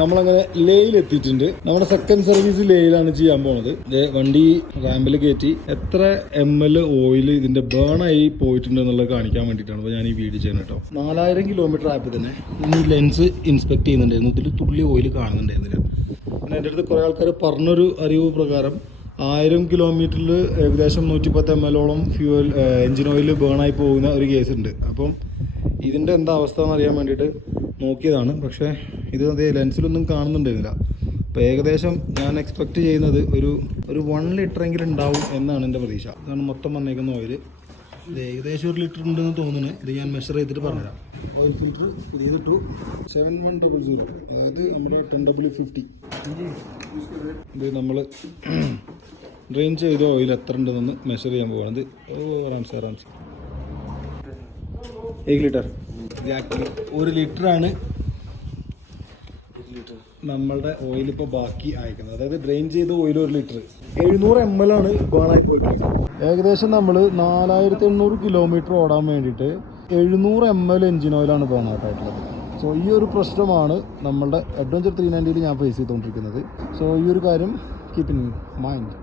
നമ്മളങ്ങനെ ലേയിൽ എത്തിയിട്ടുണ്ട്. നമ്മുടെ സെക്കൻഡ് സർവീസ് ലേയിലാണ് ചെയ്യാൻ പോണത്. വണ്ടി റാമ്പിൽ കയറ്റി എത്ര ml ഓയിൽ ഇതിന്റെ ബേണായി പോയിട്ടുണ്ട് എന്നുള്ളത് കാണിക്കാൻ വേണ്ടിയിട്ടാണ് അപ്പോൾ ഞാൻ ഈ വീഡിയോ ചെയ്യുന്നത് കേട്ടോ. 4000 കിലോമീറ്റർ ആയപ്പോൾ തന്നെ ഈ ലെൻസ് ഇൻസ്പെക്ട് ചെയ്യുന്നുണ്ടായിരുന്നു. ഇതിൽ തുള്ളി ഓയിൽ കാണുന്നുണ്ടായിരുന്നില്ല. പിന്നെ എൻ്റെ അടുത്ത് കുറേ ആൾക്കാർ പറഞ്ഞൊരു അറിവ് പ്രകാരം 1000 കിലോമീറ്ററിൽ ഏകദേശം 110 ml ഫ്യൂവൽ എൻജിൻ ഓയിൽ ബേണായി പോകുന്ന ഒരു കേസുണ്ട്. അപ്പം ഇതിൻ്റെ എന്താ അവസ്ഥ എന്നറിയാൻ വേണ്ടിയിട്ട് നോക്കിയതാണ്. പക്ഷേ ഇത് അതേ ലെൻസിലൊന്നും കാണുന്നുണ്ടായിരുന്നില്ല. അപ്പോൾ ഏകദേശം ഞാൻ എക്സ്പെക്റ്റ് ചെയ്യുന്നത് ഒരു 1 ലിറ്ററെങ്കിലും ഉണ്ടാവും എന്നാണ് എൻ്റെ പ്രതീക്ഷ. അതാണ് മൊത്തം വന്നേക്കുന്ന ഓയിൽ. ഇത് ഏകദേശം 1 ലിറ്റർ ഉണ്ടെന്ന് തോന്നുന്നു. ഇത് ഞാൻ മെഷർ ചെയ്തിട്ട് പറഞ്ഞുതരാം. ഓയിൽ ഫിൽറ്റർ പുതിയതിട്ടു 7100, അതായത് നമ്മുടെ 10W50. ഇത് നമ്മൾ ഡ്രെയിൻ ചെയ്ത ഓയിൽ എത്ര ഉണ്ടെന്ന് മെഷർ ചെയ്യാൻ പോകുന്നത്. ആറാംസ് 1 ലിറ്റർ എക്സാക്ട്ലി 1 ലിറ്ററാണ് നമ്മളുടെ ഓയിൽ ഇപ്പോൾ ബാക്കി അയക്കുന്നത്. അതായത് ഡ്രെയിൻ ചെയ്ത ഓയിൽ 1 ലിറ്റർ 700 ml ആണ് ബേണായി പോയിട്ടുണ്ട്. ഏകദേശം നമ്മൾ 4800 കിലോമീറ്റർ ഓടാൻ വേണ്ടിയിട്ട് 700 ml എൻജിൻ ഓയിലാണ് ബേൺ ഔട്ട് ആയിട്ടുള്ളത്. സോ ഈ ഒരു പ്രശ്നമാണ് നമ്മളുടെ അഡ്വഞ്ചർ 390 ഞാൻ ഫേസ് ചെയ്തുകൊണ്ടിരിക്കുന്നത്. സോ ഈ ഒരു കാര്യം കീപ്പ് ഇൻ മൈൻഡ്.